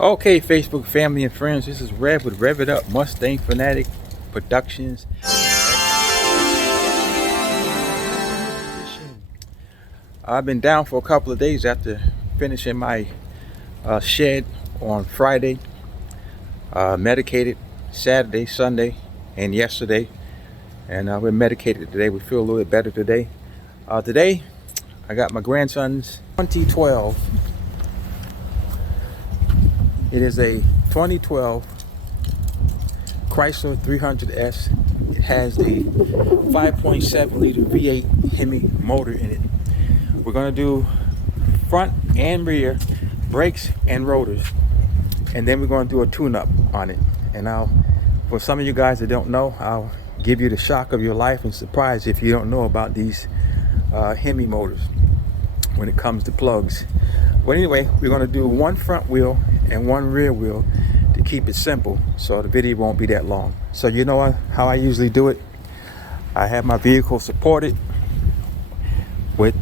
Okay, Facebook family and friends, this is Rev with Rev It Up Mustang Fanatic Productions. I've been down for a couple of days after finishing my shed on Friday, medicated Saturday, Sunday, and yesterday, and we're medicated today. We feel a little bit better today. Today, I got my grandson's 2012. It is a 2012 Chrysler 300S. It has a 5.7 liter V8 Hemi motor in it. We're going to do front and rear brakes and rotors, and then we're going to do a tune-up on it. And for some of you guys that don't know, I'll give you the shock of your life and surprise if you don't know about these Hemi motors when it comes to plugs. But anyway, we're going to do one front wheel and one rear wheel to keep it simple, so the video won't be that long. So you know how I usually do it. I have my vehicle supported with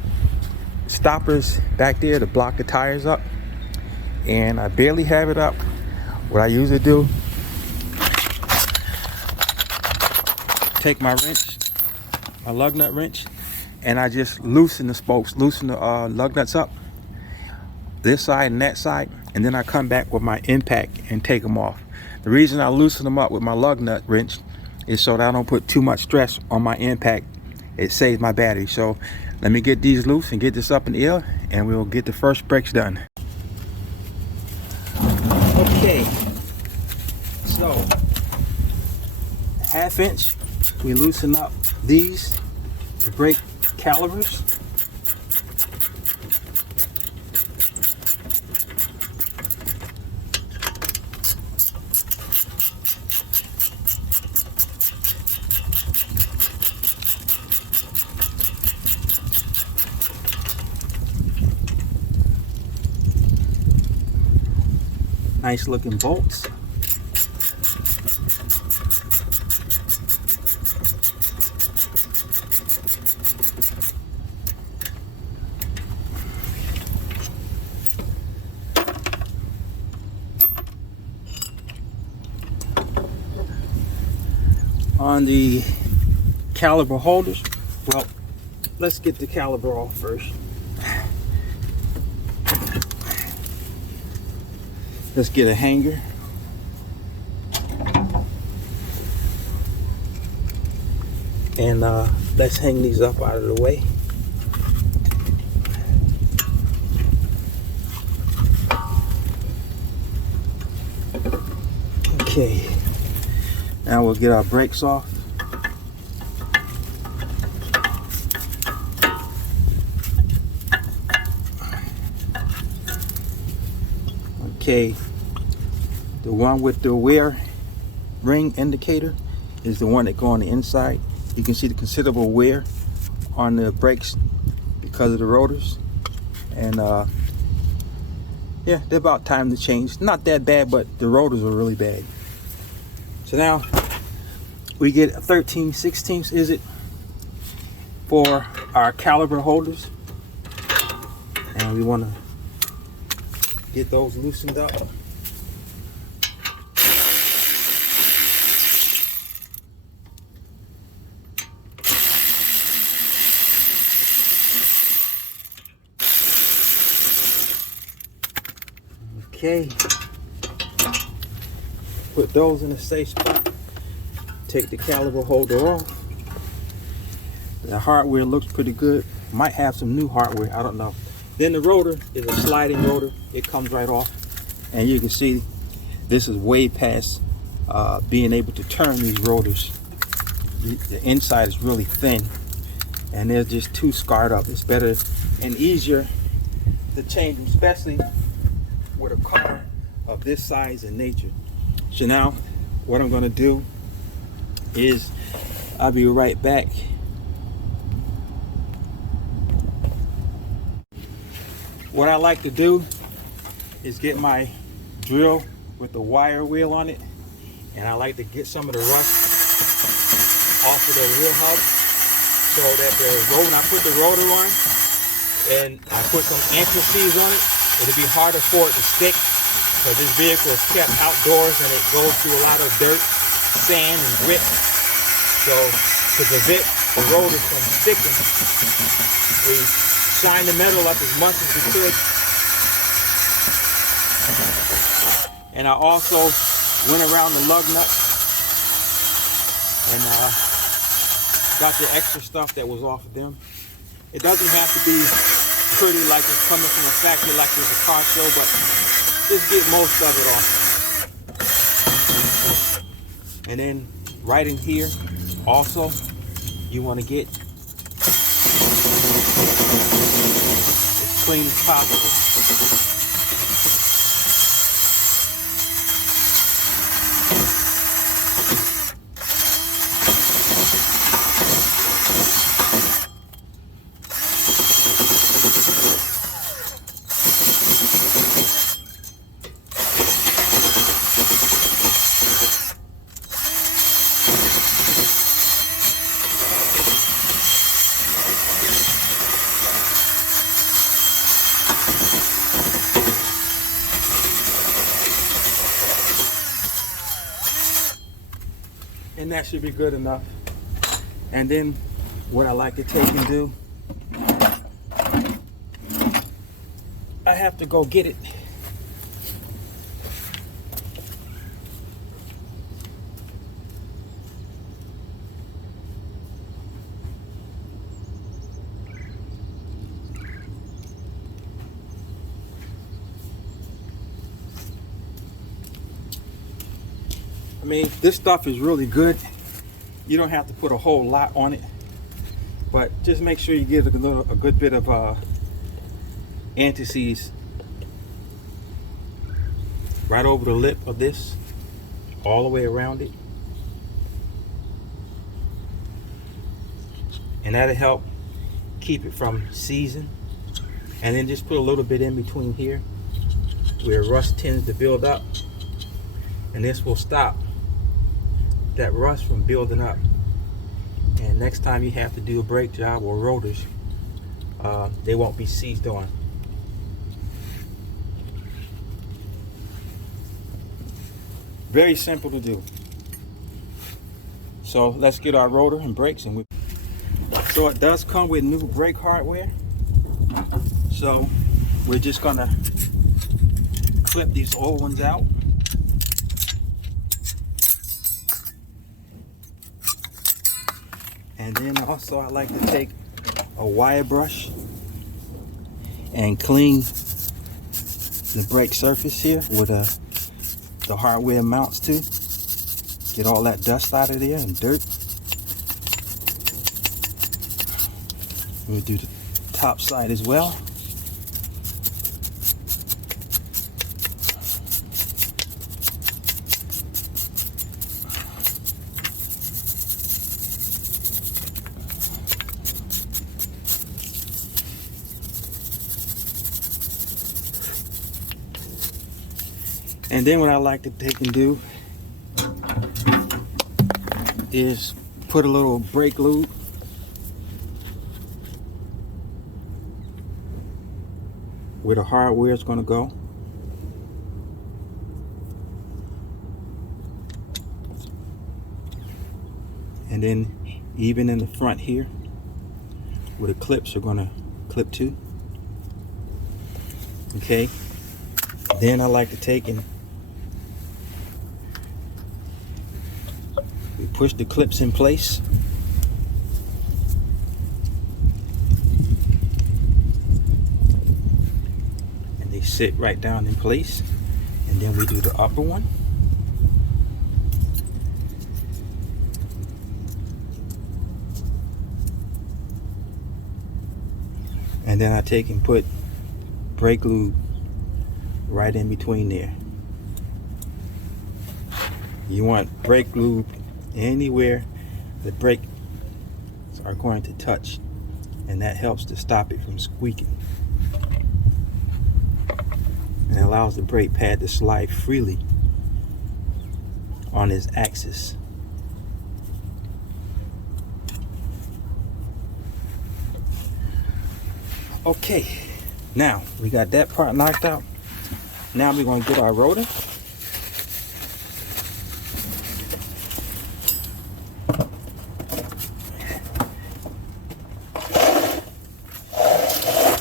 stoppers back there to block the tires up, and I barely have it up. What I usually do, take my wrench, my lug nut wrench, and I just loosen the spokes, loosen the lug nuts up, this side and that side, and then I come back with my impact and take them off. The reason I loosen them up with my lug nut wrench is so that I don't put too much stress on my impact. It saves my battery. So let me get these loose and get this up in the air, and we'll get the first brakes done. Okay, so 1/2 inch, we loosen up these brake calipers. Nice looking bolts. On the caliper holders, well, let's get the caliper off first. Let's get a hanger. And let's hang these up out of the way. Okay, now we'll get our brakes off. Okay, the one with the wear ring indicator is the one that go on the inside. You can see the considerable wear on the brakes because of the rotors, and yeah, they're about time to change. Not that bad, but the rotors are really bad. So now we get a 13/16 is it for our caliper holders, and we want to get those loosened up. Okay, put those in a safe spot. Take the caliper holder off. The hardware looks pretty good. Might have some new hardware, I don't know. Then the rotor is a sliding rotor. It comes right off, and you can see this is way past being able to turn these rotors. The inside is really thin, and they're just too scarred up. It's better and easier to change them, especially with a car of this size and nature. So now what I'm going to do is I'll be right back. What I like to do is get my drill with the wire wheel on it, and I like to get some of the rust off of the wheel hub, so that when I put the rotor on and I put some anchor seals on it, it'll be harder for it to stick So this vehicle is kept outdoors and it goes through a lot of dirt, sand, and grit. So to prevent the rotors from sticking, we shine the metal up as much as we could. And I also went around the lug nuts and got the extra stuff that was off of them. It doesn't have to be pretty like it's coming from a factory like it's a car show, but just get most of it off. And then right in here also you want to get as clean as possible. And that should be good enough. And then what I like to take and do, I have to go get it. I mean, this stuff is really good. You don't have to put a whole lot on it, but just make sure you get a good bit of anti-seize right over the lip of this, all the way around it, and that'll help keep it from seizing. And then just put a little bit in between here where rust tends to build up, and this will stop that rust from building up. And next time you have to do a brake job or rotors, they won't be seized on. Very simple to do. So let's get our rotor and brakes. So it does come with new brake hardware. So we're just gonna clip these old ones out. And then also I like to take a wire brush and clean the brake surface here with the hardware mounts to. Get all that dust out of there and dirt. We'll do the top side as well. And then what I like to take and do is put a little brake lube where the hardware is going to go. And then even in the front here where the clips are going to clip to. Okay. Then I like to take and we push the clips in place. And they sit right down in place. And then we do the upper one. And then I take and put brake lube right in between there. You want brake lube anywhere the brakes are going to touch, and that helps to stop it from squeaking and allows the brake pad to slide freely on its axis. Okay, now we got that part knocked out. Now we're going to get our rotor.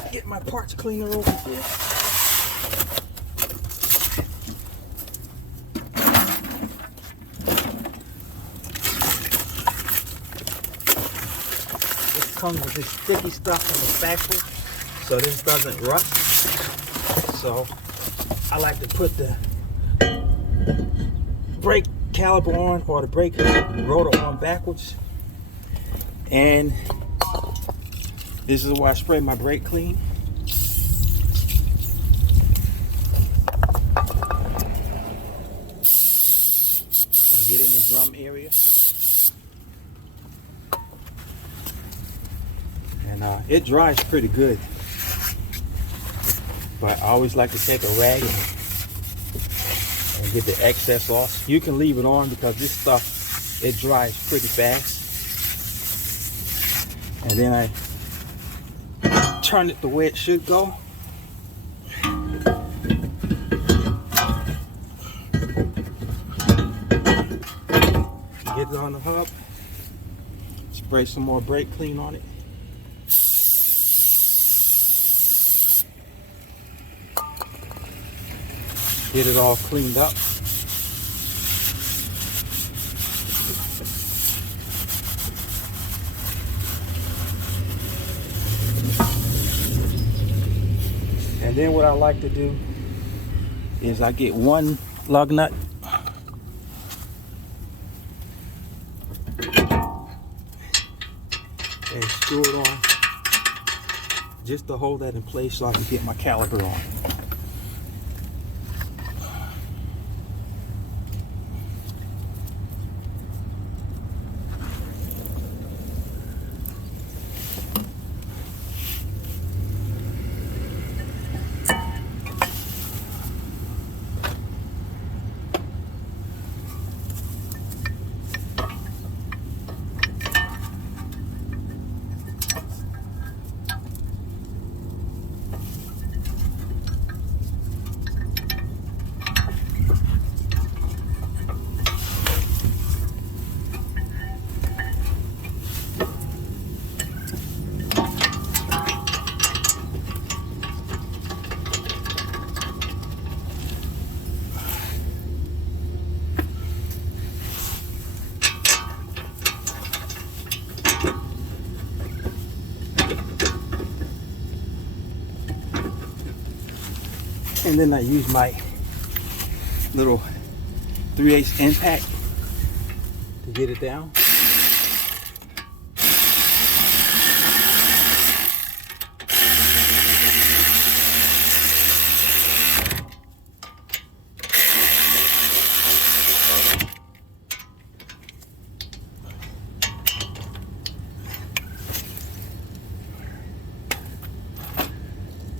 Get my parts cleaner over here. This comes with this sticky stuff from the factory, so this doesn't rust. So I like to put the brake caliper on, or the brake rotor on backwards. And this is where I spray my brake clean. And get in the drum area. And it dries pretty good. But I always like to take a rag and get the excess off. You can leave it on because this stuff, it dries pretty fast. And then I turn it the way it should go. Get it on the hub. Spray some more brake clean on it. Get it all cleaned up. And then what I like to do is I get one lug nut and screw it on just to hold that in place so I can get my caliper on. And then I use my little 3/8 impact to get it down.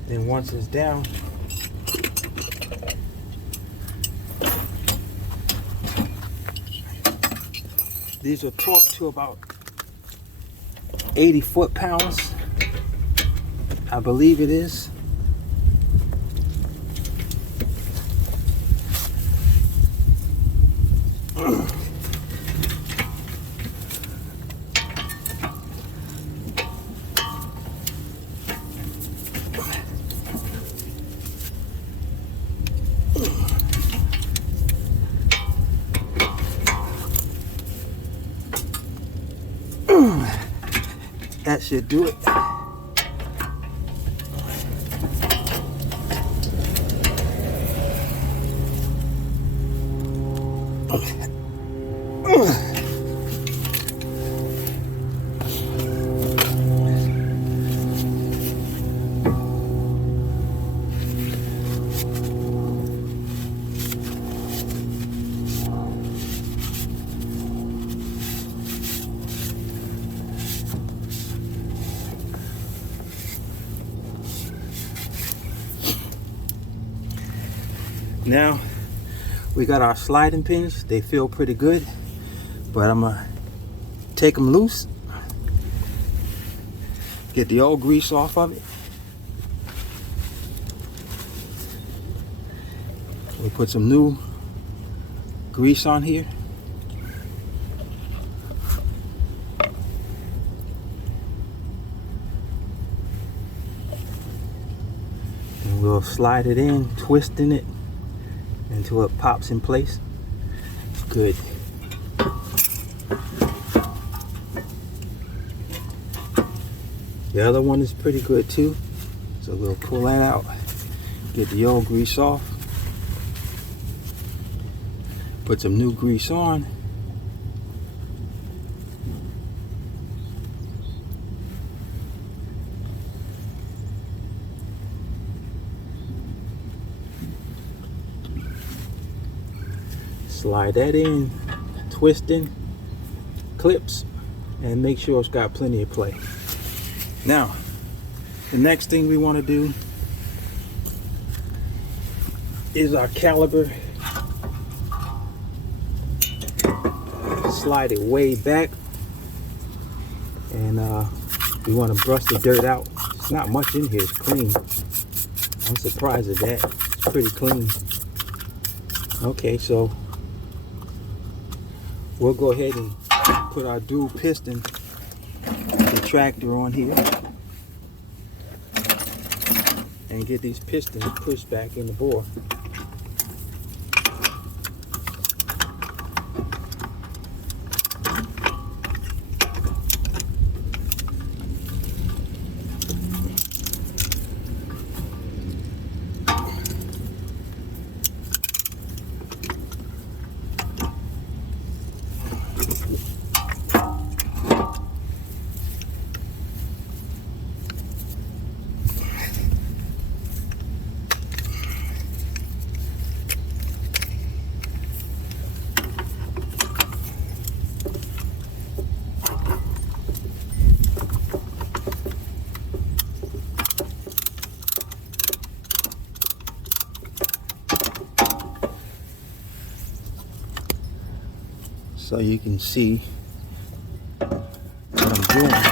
Then once it's down, these are torqued to about 80 foot-pounds. I believe it is. That should do it. Now we got our sliding pins. They feel pretty good, but I'm gonna take them loose, get the old grease off of it, We'll put some new grease on here. And we'll slide it in, twisting it until it pops in place. Good. The other one is pretty good too. So we'll pull that out, get the old grease off, put some new grease on. Slide that in, twisting, clips, and make sure it's got plenty of play. Now, the next thing we want to do is our caliper. Slide it way back, and we want to brush the dirt out. It's not much in here, it's clean. I'm surprised at that. It's pretty clean. Okay, so we'll go ahead and put our dual piston retractor on here and get these pistons pushed back in the bore. So you can see what I'm doing here.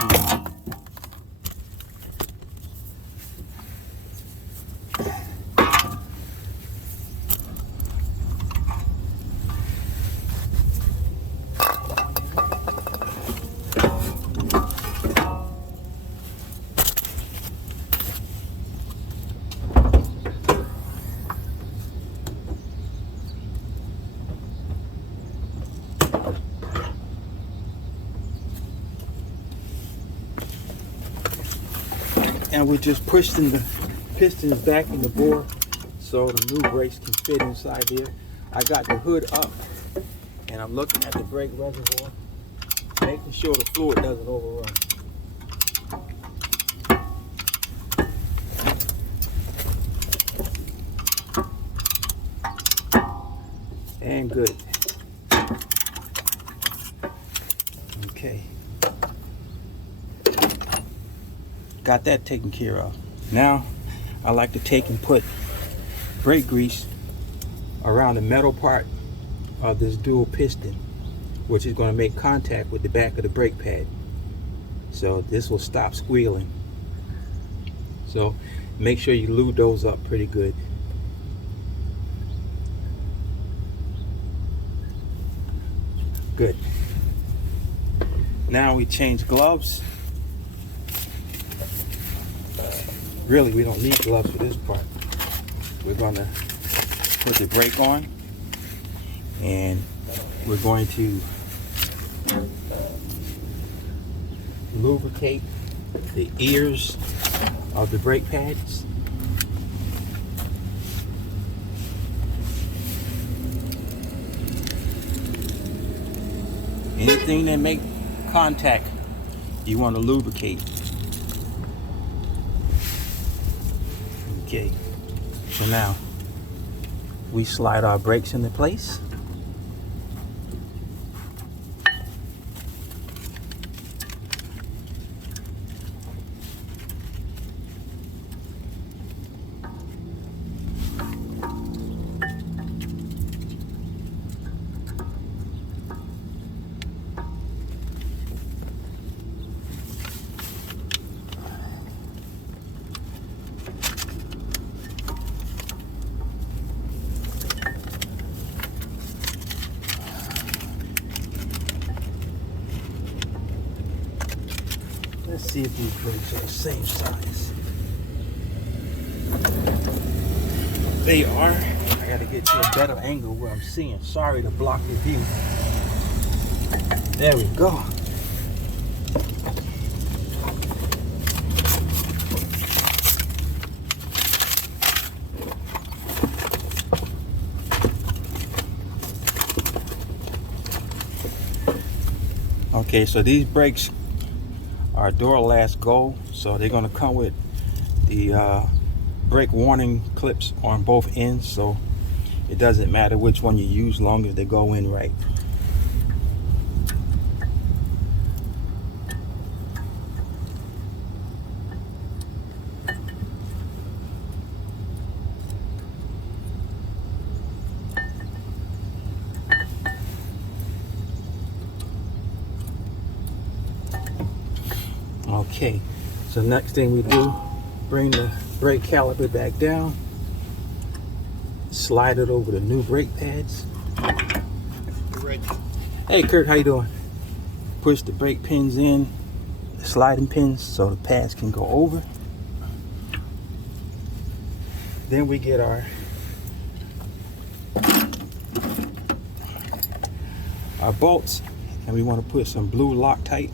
And we're just pushing the pistons back in the bore so the new brakes can fit inside there. I got the hood up and I'm looking at the brake reservoir, making sure the fluid doesn't overrun. And good. Okay. Got that taken care of. Now I like to take and put brake grease around the metal part of this dual piston, which is going to make contact with the back of the brake pad, so this will stop squealing. So make sure you lube those up pretty good. Good. Now we change gloves. Really, we don't need gloves for this part. We're going to put the brake on, and we're going to lubricate the ears of the brake pads. Anything that make contact, you want to lubricate. Okay, so now we slide our brakes into place. see if these brakes are the same size. They are. I gotta get to a better angle where I'm seeing. Sorry to block your view. There we go. Okay, so these brakes are Duralast Gold, so they're gonna come with the brake warning clips on both ends, so it doesn't matter which one you use, long as they go in right. Okay, so next thing we do, bring the brake caliper back down, slide it over the new brake pads. Ready. Hey Kurt, how you doing? Push the brake pins in, the sliding pins, so the pads can go over. Then we get our bolts, and we want to put some blue Loctite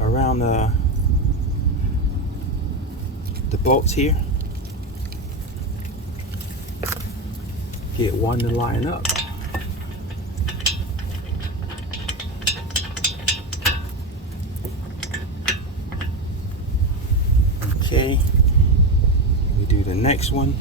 around the bolts here. Get one to line up. Okay, we do the next one.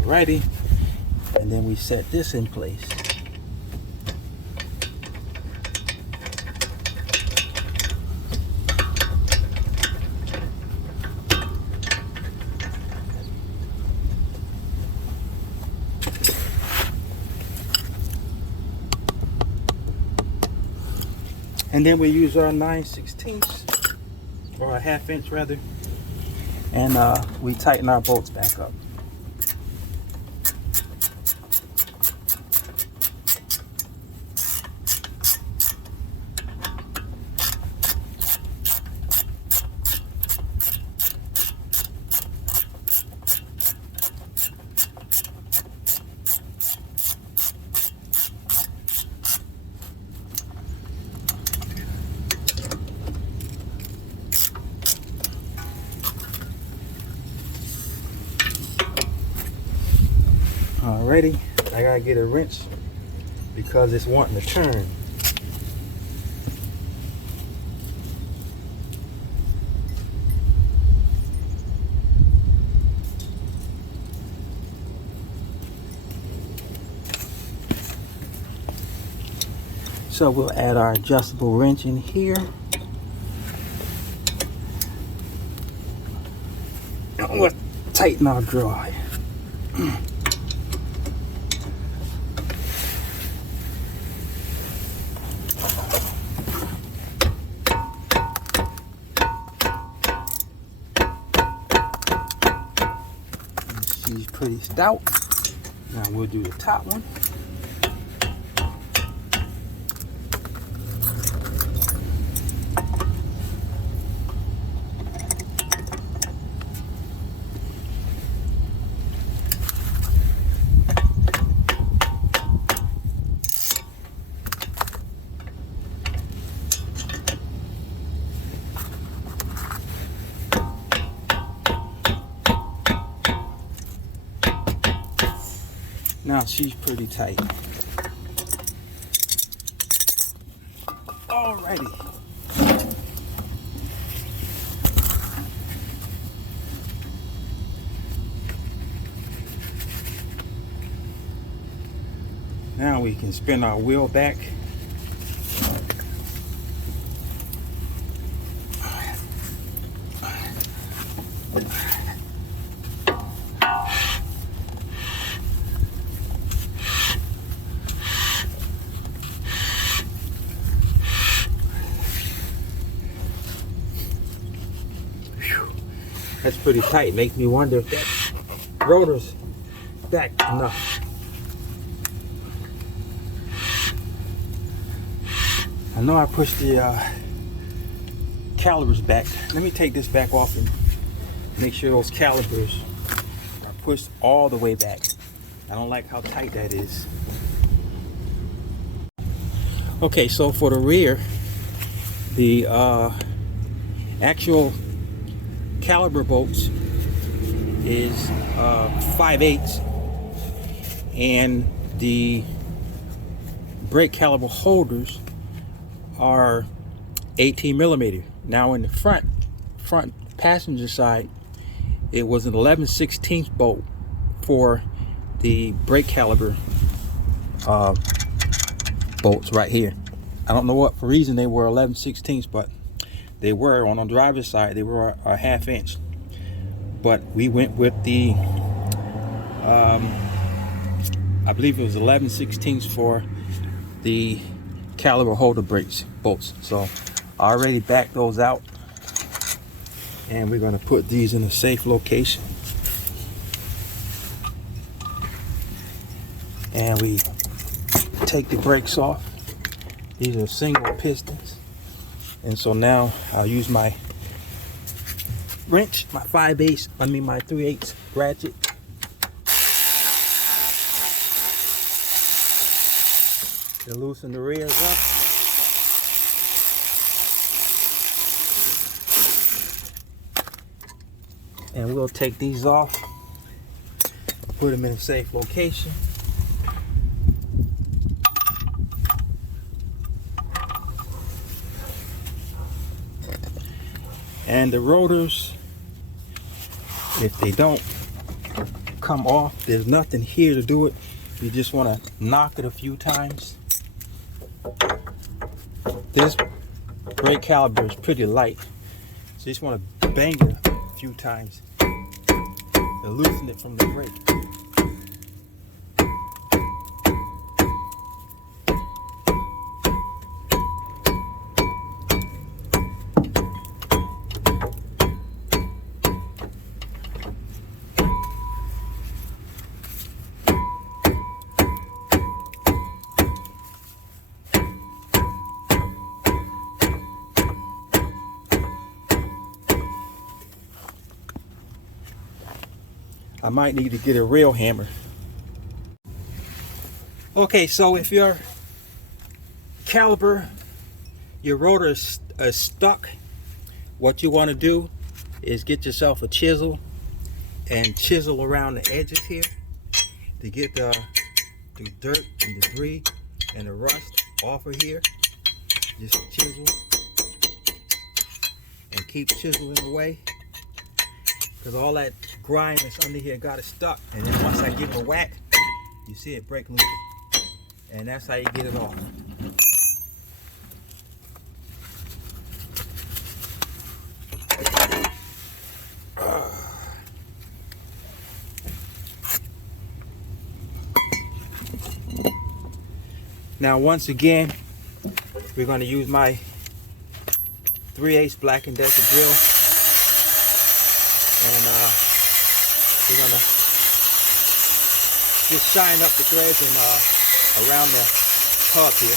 Alrighty, and then we set this in place. And then we use our 9/16 or a 1/2 inch rather, and we tighten our bolts back up. Alrighty, I gotta get a wrench because it's wanting to turn. So we'll add our adjustable wrench in here. And we'll tighten our drive. She's pretty stout. Now we'll do the top one. Now she's pretty tight. Alrighty. Now we can spin our wheel back. That's pretty tight. Makes me wonder if that rotor's back enough. I know I pushed the calipers back. Let me take this back off and make sure those calipers are pushed all the way back. I don't like how tight that is. Okay, so for the rear, the actual caliper bolts is 5/8, and the brake caliper holders are 18 millimeter. Now in the front passenger side, it was an 11/16 bolt for the brake caliper bolts right here. I don't know what for reason they were 11/16, but they were on the driver's side. They were a 1/2 inch. But we went with the I believe it was 11/16 for the caliper holder brakes bolts. So I already backed those out, and we're going to put these in a safe location. And we take the brakes off. These are single pistons, and so now I'll use my wrench, my 3/8 ratchet, to loosen the rears up. And we'll take these off, put them in a safe location. And the rotors, if they don't come off, there's nothing here to do it. You just want to knock it a few times. This brake caliper is pretty light, so you just want to bang it a few times and loosen it from the brake. I might need to get a real hammer. Okay, so if your caliper, your rotor is stuck, what you want to do is get yourself a chisel and chisel around the edges here to get the dirt and debris and the rust off of here. Just chisel and keep chiseling away, because all that grime that's under here got it stuck. And then once I give it a whack, you see it break loose, and that's how you get it off. Now once again, we're going to use my 3/8 Black & Decker drill, and we're going to just shine up the threads and around the hub here.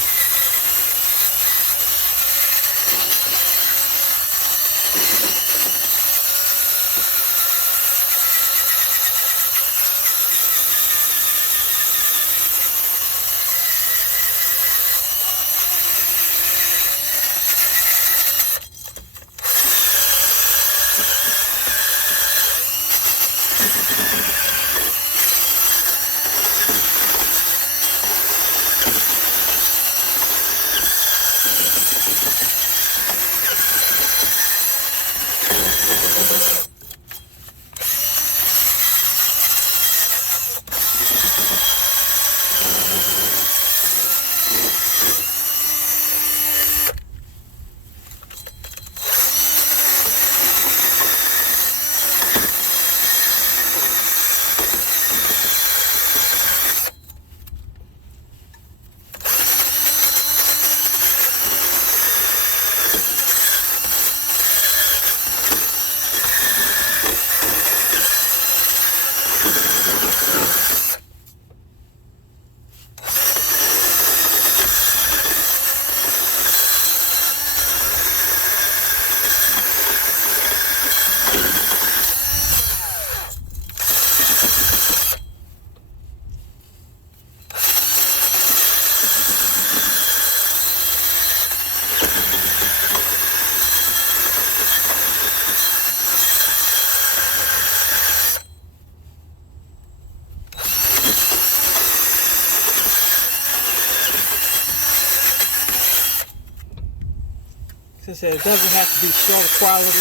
I said, it doesn't have to be show quality,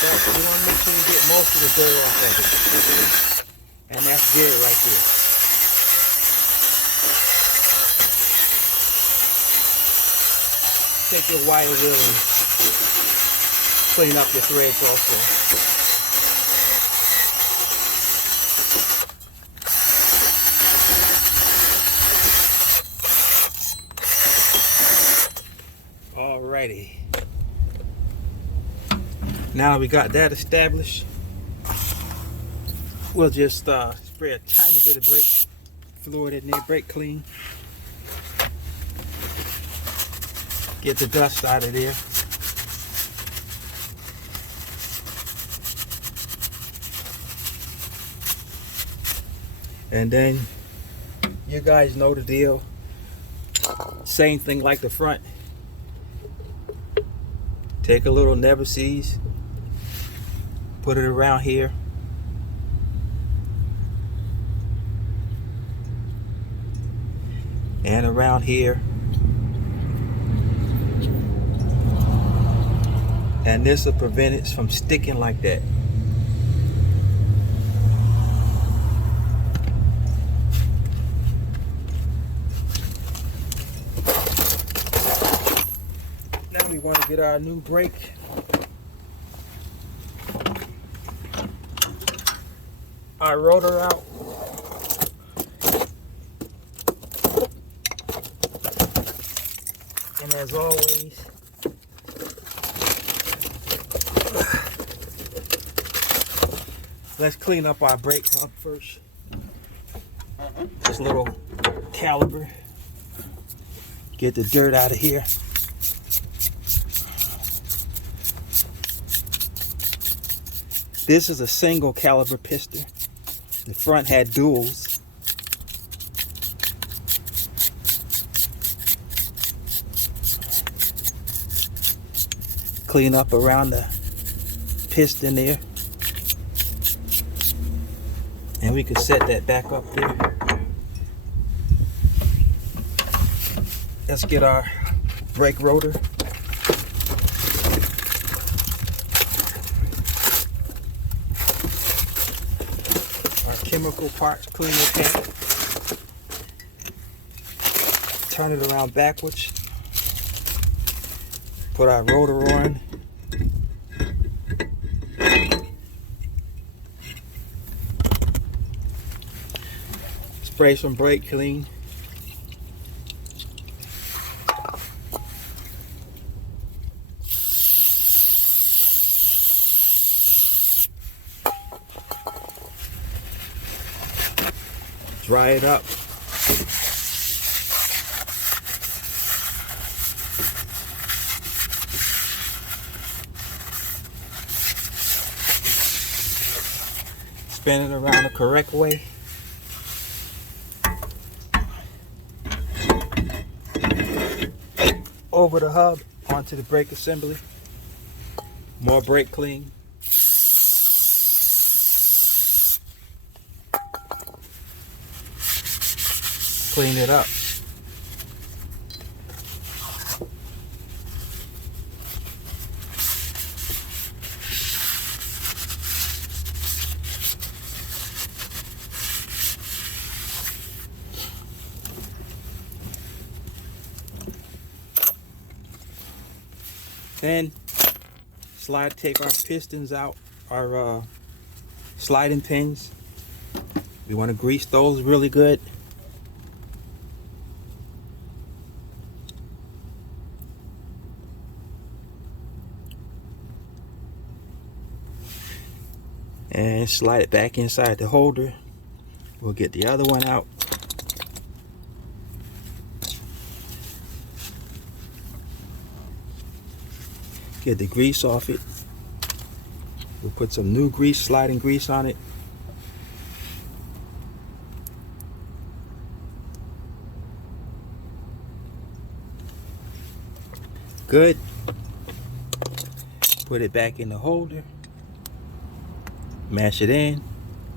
but you want to make sure you get most of the dirt off of it. And that's good right there. Take your wire wheel and clean up your threads also. Alrighty. Now we got that established, we'll just spray a tiny bit of brake fluid in there, brake clean. Get the dust out of there. And then you guys know the deal. Same thing like the front. Take a little Never-Seez, put it around here. And around here. And this will prevent it from sticking like that. Now we want to get our new brake. Our rotor out. And as always, let's clean up our brake hub first. This little caliper. Get the dirt out of here. This is a single caliber piston. The front had duals. Clean up around the piston there. And we can set that back up there. Let's get our brake rotor. Our chemical parts cleaner pack. Turn it around backwards. Put our rotor on. Spray some brake clean. Dry it up. Spin it around the correct way. Over the hub onto the brake assembly. More brake clean. Clean it up. Then take our pistons out, our sliding pins. We want to grease those really good. And slide it back inside the holder. We'll get the other one out. Get the grease off it. We'll put some new grease, sliding grease on it. Good. Put it back in the holder. Mash it in.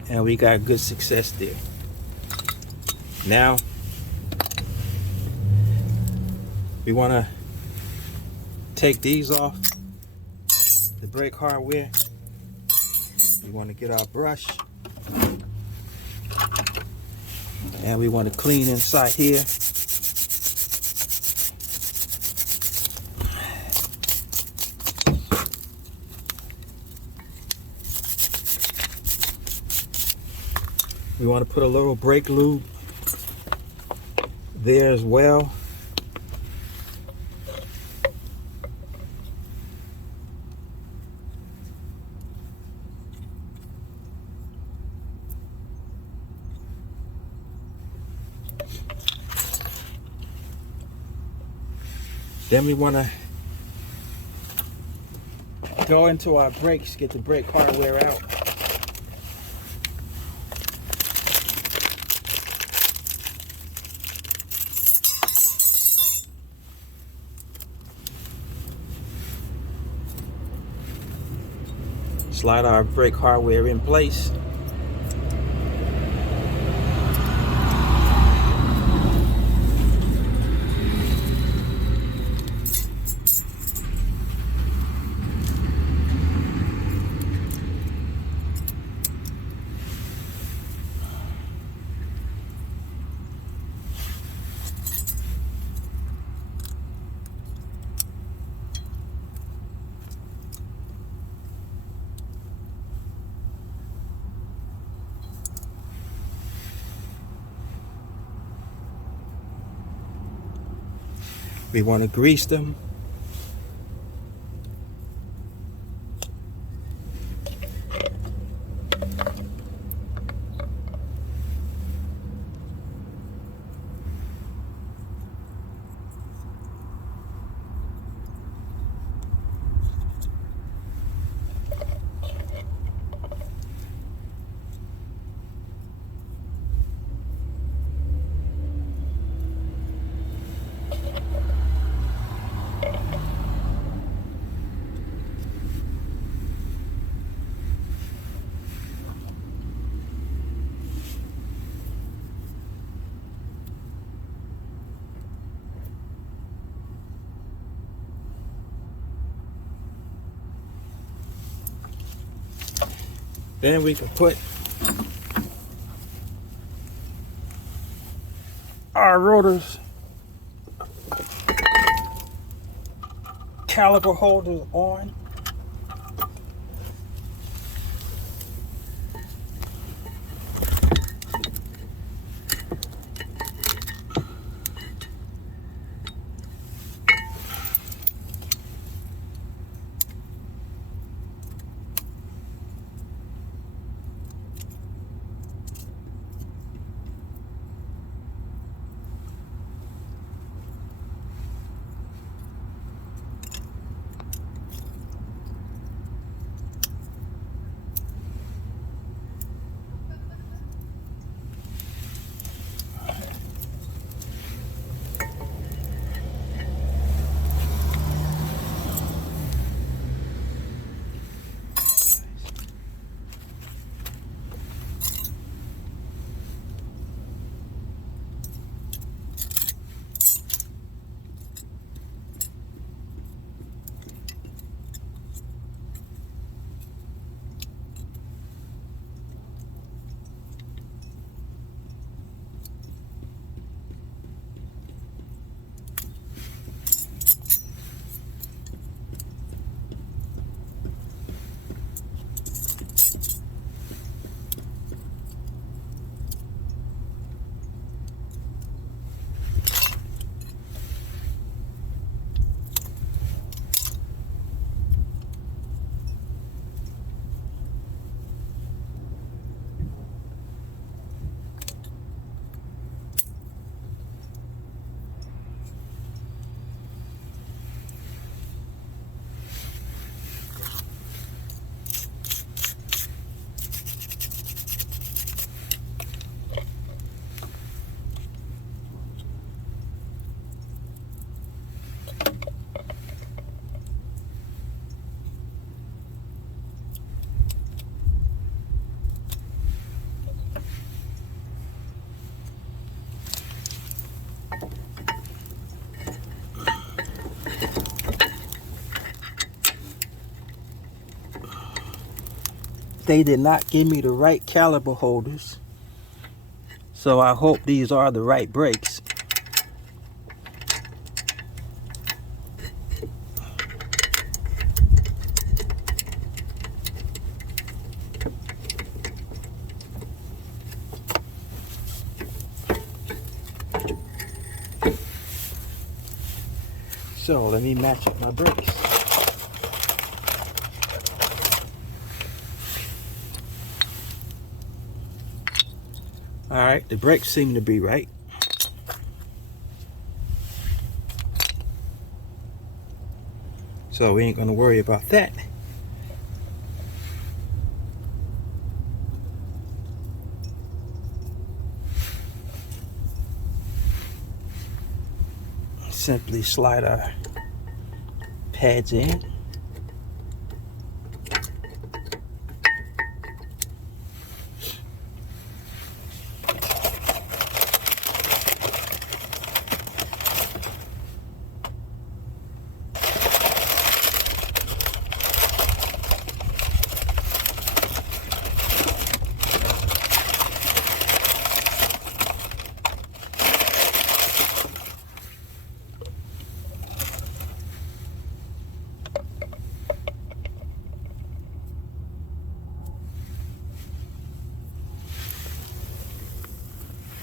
And we got good success there. Now, we want to take these off the brake hardware. We want to get our brush, and we want to clean inside here. We want to put a little brake lube there as well. Then we want to go into our brakes, get the brake hardware out. Slide our brake hardware in place. We want to grease them. Then we can put our rotors caliper holders on. they did not give me the right caliber holders. So I hope these are the right brakes. So let me match up my brakes. All right, the brakes seem to be right. So we ain't gonna worry about that. Simply slide our pads in.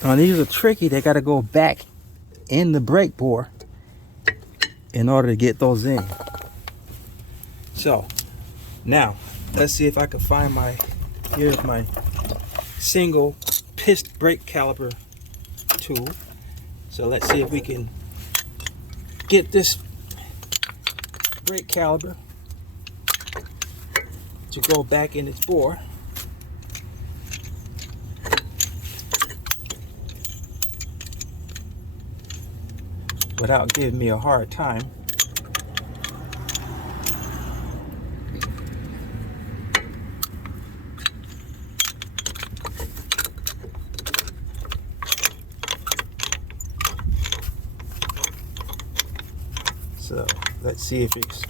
Now these are tricky. They got to go back in the brake bore in order to get those in. So now let's see if I can find here's my single piston brake caliper tool. So let's see if we can get this brake caliper to go back in its bore. Without giving me a hard time. So let's see if it's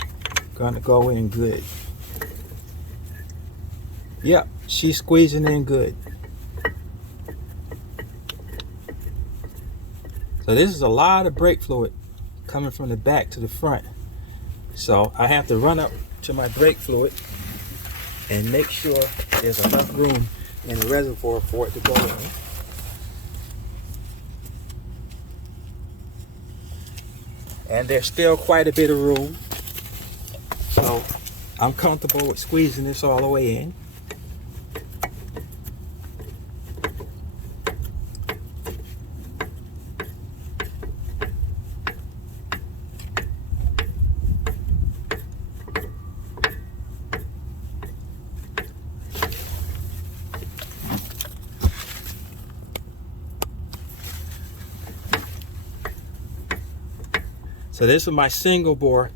gonna go in good. Yep, she's squeezing in good. So this is a lot of brake fluid coming from the back to the front. So I have to run up to my brake fluid and make sure there's enough room in the reservoir for it to go in. And there's still quite a bit of room. So I'm comfortable with squeezing this all the way in. So this is my single bore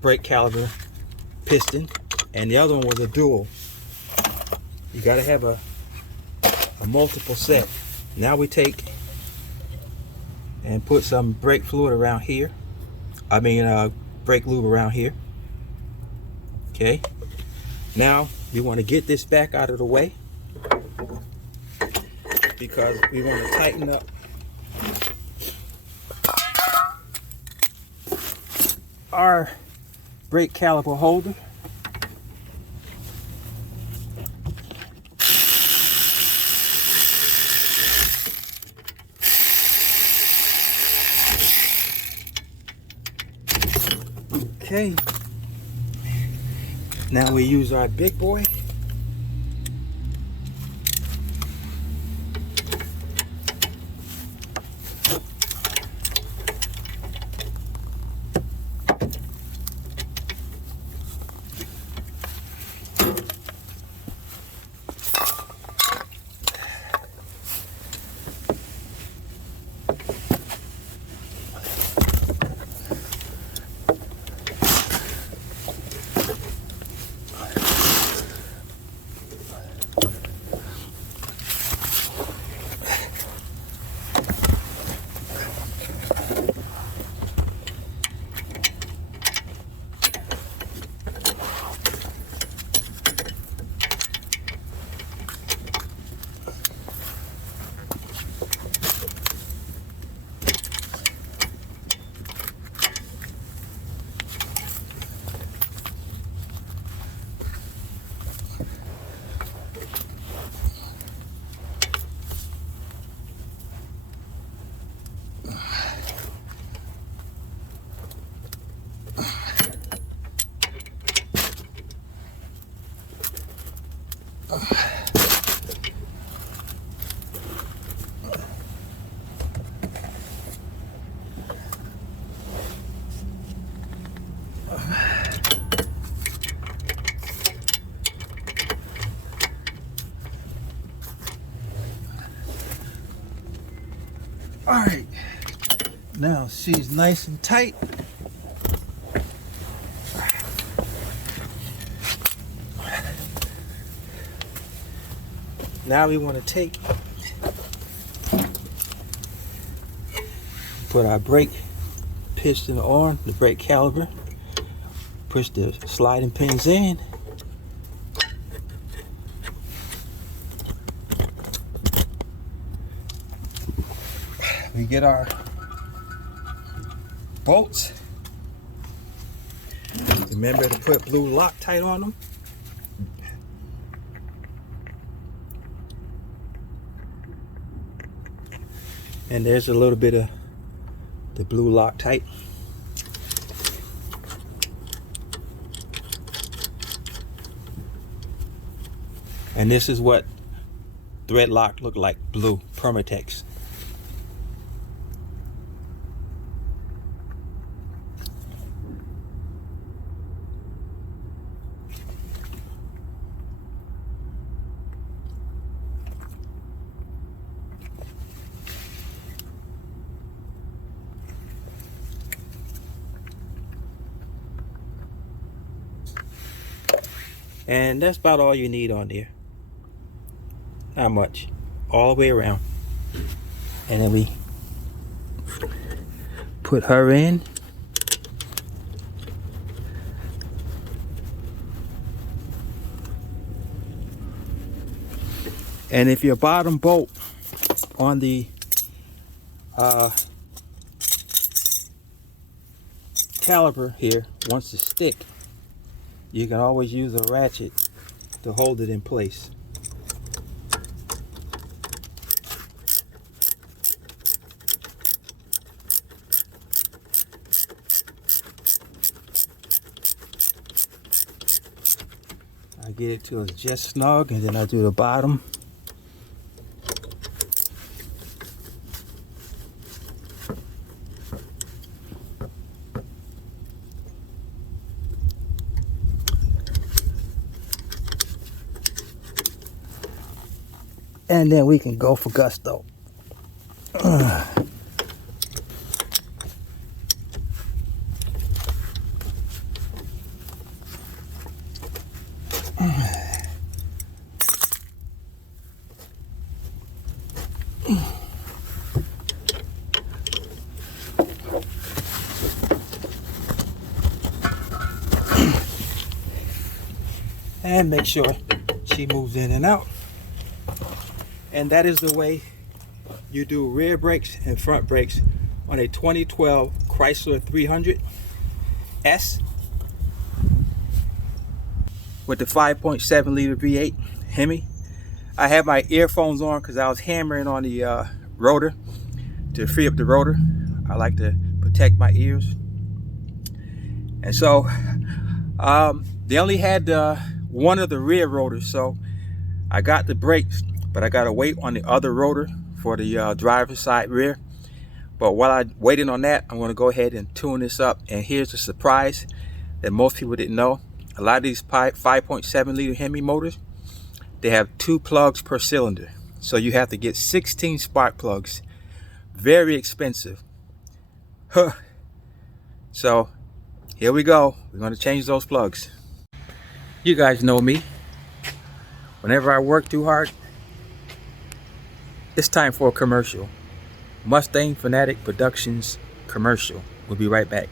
brake caliper piston, and the other one was a dual. You got to have a multiple set. Now we take and put some brake fluid around here. Brake lube around here. Okay. Now we want to get this back out of the way because we want to tighten up our brake caliper holder. Okay, now we use our big boy. She's nice and tight. Now we want to put our brake piston on, the brake caliper, push the sliding pins in. We get our bolts. Remember to put blue Loctite on them. And there's a little bit of the blue Loctite. And this is what thread lock look like, blue Permatex. And that's about all you need on there. Not much. All the way around. And then we put her in. And if your bottom bolt on the caliper here wants to stick, you can always use a ratchet to hold it in place. I get it till it's just snug, and then I do the bottom. And then we can go for gusto. And make sure she moves in and out. And that is the way you do rear brakes and front brakes on a 2012 Chrysler 300S with the 5.7 liter V8 Hemi. I have my earphones on because I was hammering on the rotor to free up the rotor. I like to protect my ears. And so they only had one of the rear rotors, so I got the brakes, but I gotta wait on the other rotor for the driver's side rear. But while I'm waiting on that, I'm gonna go ahead and tune this up. And here's the surprise that most people didn't know. A lot of these 5.7 liter Hemi motors, they have 2 plugs per cylinder. So you have to get 16 spark plugs. Very expensive. Huh. So here we go. We're gonna change those plugs. You guys know me. Whenever I work too hard, it's time for a commercial. Mustang Fanatic Productions commercial. We'll be right back.